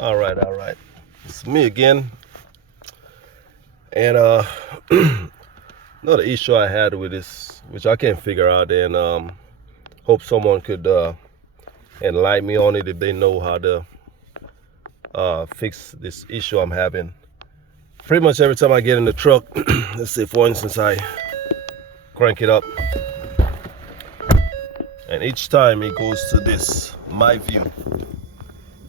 All right. It's me again. And another issue I had with this, which I can't figure out, and hope someone could enlighten me on it if they know how to fix this issue I'm having. Pretty much every time I get in the truck, let's say for instance I crank it up, and each time it goes to this my view.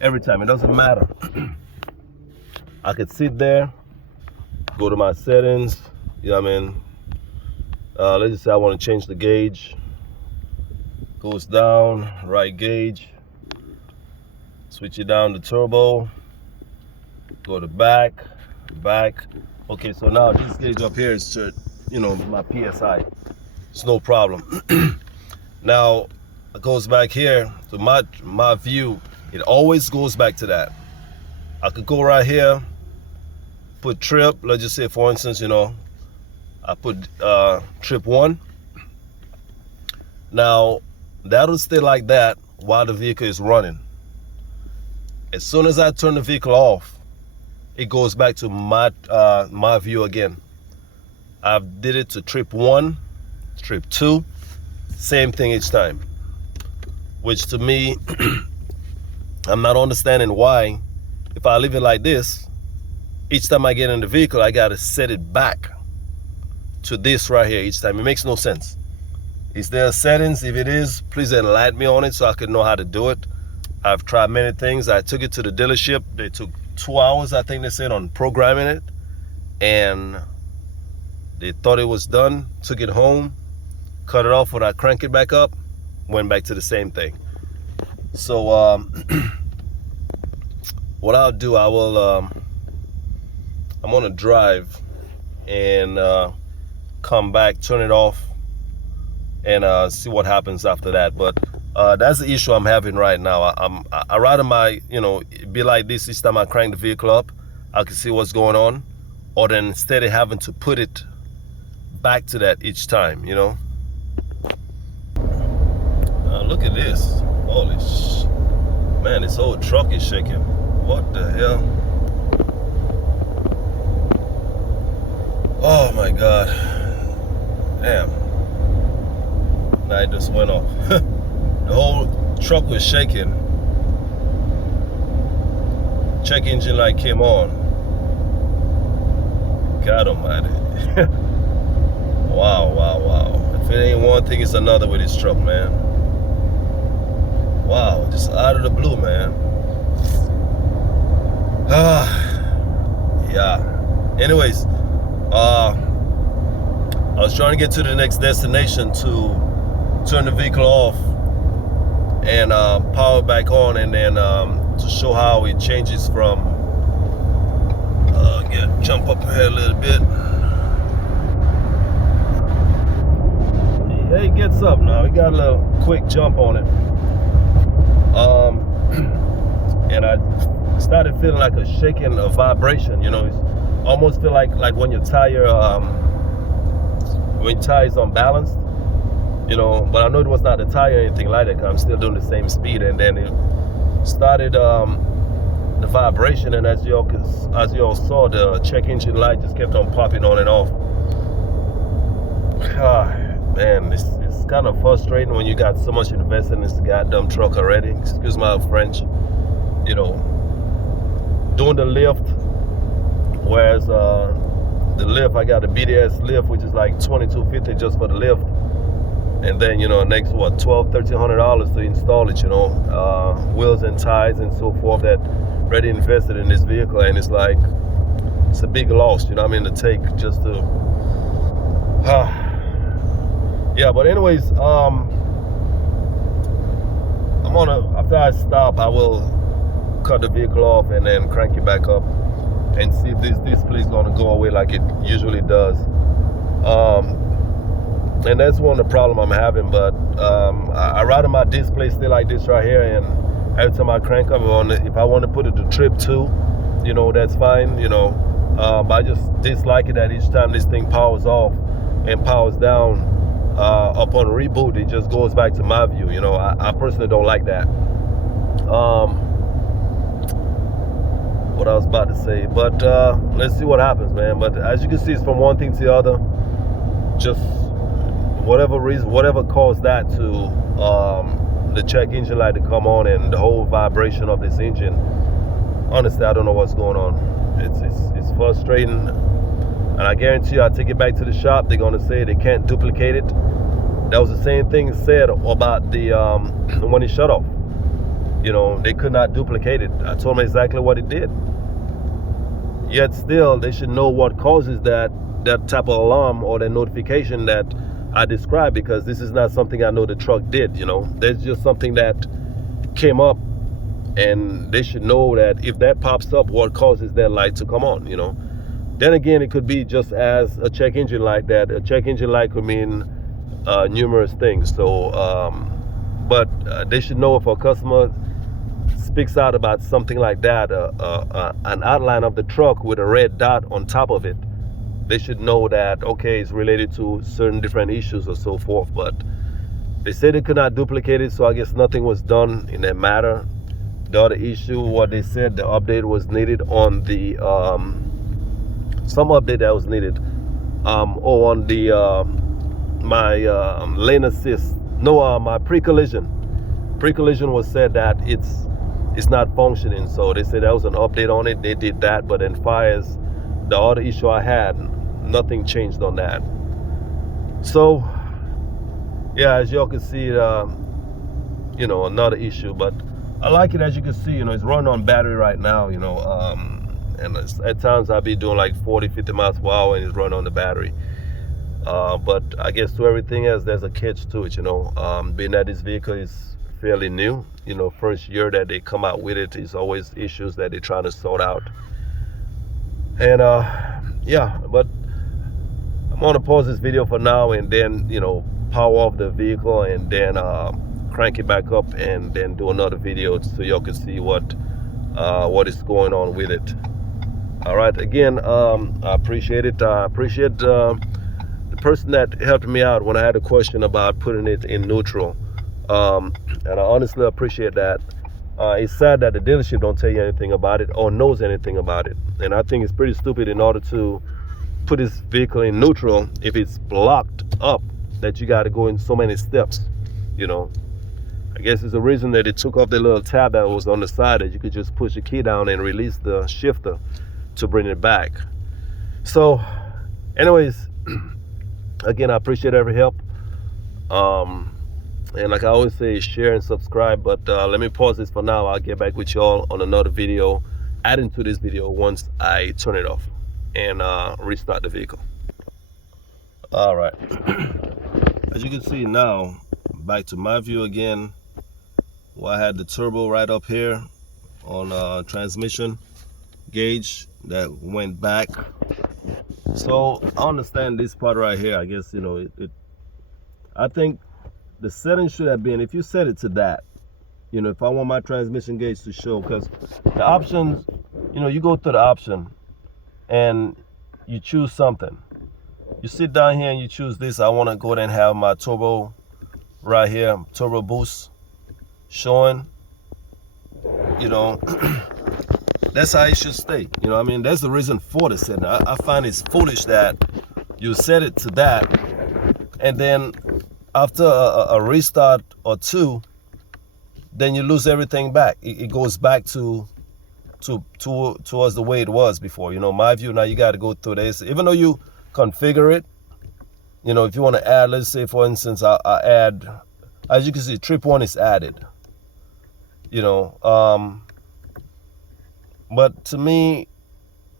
Every time, it doesn't matter. I could sit there, go to my settings, you know what I mean? Let's just say I want to change the gauge. Goes down, right gauge. Switch it down to turbo. Go to back. Okay, so now this gauge up here is to, my PSI. It's no problem. Now, it goes back here to my view. It always goes back to that. I could go right here, put trip, let's just say for instance, I put trip 1. Now, that'll stay like that while the vehicle is running. As soon as I turn the vehicle off, it goes back to my view again. I've did it to trip 1, trip 2, same thing each time. Which to me, I'm not understanding why, if I leave it like this, each time I get in the vehicle, I gotta set it back to this right here each time. It makes no sense. Is there settings? If it is, please enlighten me on it so I can know how to do it. I've tried many things. I took it to the dealership. They took 2 hours, I think they said, on programming it. And they thought it was done, took it home, cut it off when I crank it back up, went back to the same thing. So what I'll do, I'm gonna drive and come back, turn it off, and see what happens after that. But that's the issue I'm having right now. I rather be like this each time I crank the vehicle up. I can see what's going on, or then instead of having to put it back to that each time, Look at this. Holy man, this whole truck is shaking. What the hell? Oh my God. Damn. Now it just went off. The whole truck was shaking. Check engine light came on. God almighty. Wow. If it ain't one thing, it's another with this truck, man. Wow, just out of the blue, man. Yeah. Anyways, I was trying to get to the next destination to turn the vehicle off and power it back on, and then to show how it changes from jump up here a little bit. Yeah, it gets up now. We got a little quick jump on it. And I started feeling like a shaking, a vibration. It's almost feel like when your tire is unbalanced. But I know it was not the tire or anything like that, because I'm still doing the same speed. And then it started the vibration, and as y'all saw, the check engine light just kept on popping on and off. Man, it's kind of frustrating when you got so much invested in this goddamn truck already. Excuse my French. Doing the lift, whereas the lift, I got a BDS lift, which is like $22.50 just for the lift, and then next $1,200-$1,300 to install it. Wheels and tires and so forth, that already invested in this vehicle, and it's like it's a big loss. To take just to. Yeah, but anyways, after I stop, I will cut the vehicle off and then crank it back up and see if this display is going to go away like it usually does. And that's one of the problem I'm having, but I rather my display stay like this right here, and every time I crank up, if I want to put it to trip 2, that's fine, but I just dislike it that each time this thing powers off and powers down, upon reboot, it just goes back to my view. I personally don't like that. was about to say, but let's see what happens, man. But as you can see, it's from one thing to the other. Just whatever reason, whatever caused that to the check engine light to come on and the whole vibration of this engine. Honestly, I don't know what's going on. It's frustrating, and I guarantee you, I take it back to the shop, they're gonna say they can't duplicate it. That was the same thing said about the when it shut off. You know, they could not duplicate it. I told them exactly what it did. Yet still, they should know what causes that type of alarm or that notification that I described, because this is not something I know the truck did. You know, there's just something that came up, and they should know that if that pops up, what causes that light to come on. You know, then again, it could be just as a check engine light. That a check engine light could mean numerous things. So but they should know if a customer speaks out about something like that, an outline of the truck with a red dot on top of it, they should know that, okay, it's related to certain different issues or so forth. But they said they could not duplicate it, so I guess nothing was done in that matter. The other issue, what they said, the update was needed on the some update that was needed or on the my lane assist, no, my pre-collision was said that it's not functioning. So they said that was an update on it. They did that, but as far as the other issue I had, nothing changed on that. So yeah, as y'all can see, you know, another issue. But I like it. As you can see, you know, it's running on battery right now, you know, and at times I'll be doing like 40-50 miles per hour and it's running on the battery. But I guess to everything else, there's a catch to it, you know. Being that this vehicle is fairly new, you know, first year that they come out with it, is always issues that they're trying to sort out. And yeah, but I'm gonna pause this video for now and then, you know, power off the vehicle and then crank it back up and then do another video so y'all can see what is going on with it. All right, again, I appreciate it. I appreciate the person that helped me out when I had a question about putting it in neutral. And I honestly appreciate that. It's sad that the dealership don't tell you anything about it or knows anything about it. And I think it's pretty stupid, in order to put this vehicle in neutral, if it's blocked up, that you got to go in so many steps, you know. I guess it's the reason that they took off the little tab that was on the side, that you could just push the key down and release the shifter to bring it back. So anyways, again, I appreciate every help. And like I always say, share and subscribe. But let me pause this for now. I'll get back with y'all on another video, adding to this video once I turn it off and restart the vehicle. All right. As you can see now, back to my view again. Well, I had the turbo right up here on transmission gauge that went back. So I understand this part right here. I guess, you know, I think the setting should have been, if you set it to that, you know, if I want my transmission gauge to show, because the options, you know, you go to the option and you choose something. You sit down here and you choose this. I want to go ahead and have my turbo right here, turbo boost showing, you know. That's how it should stay. You know, I mean, that's the reason for the setting. I find it's foolish that you set it to that, and then after a restart or two, then you lose everything back. It goes back towards the way it was before. You know, my view, now you got to go through this. Even though you configure it, you know, if you want to add, let's say for instance, I add, as you can see, trip 1 is added. You know, but to me,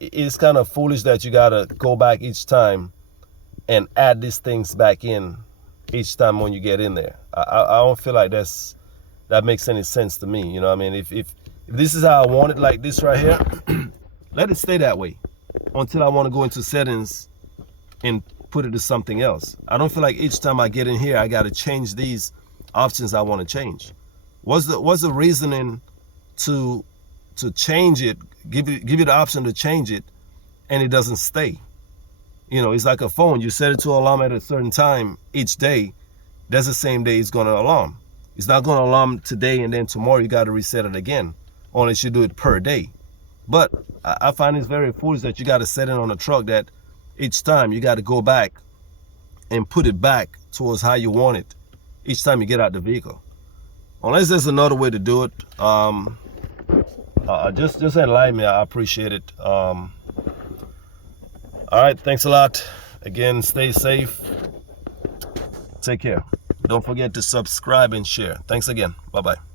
it's kind of foolish that you got to go back each time and add these things back in each time when you get in there. I don't feel like that makes any sense to me. You know what I mean? If this is how I want it, like this right here, let it stay that way until I want to go into settings and put it to something else. I don't feel like each time I get in here, I got to change these options I want to change. What's the reasoning to change it, give you the option to change it, and it doesn't stay? You know, it's like a phone. You set it to alarm at a certain time each day. That's the same day it's going to alarm. It's not going to alarm today and then tomorrow you got to reset it again. Unless you do it per day. But I find it's very foolish that you got to set it on a truck that each time you got to go back and put it back towards how you want it each time you get out the vehicle. Unless there's another way to do it, just enlighten me. I appreciate it. All right, thanks a lot. Again, stay safe. Take care. Don't forget to subscribe and share. Thanks again. Bye-bye.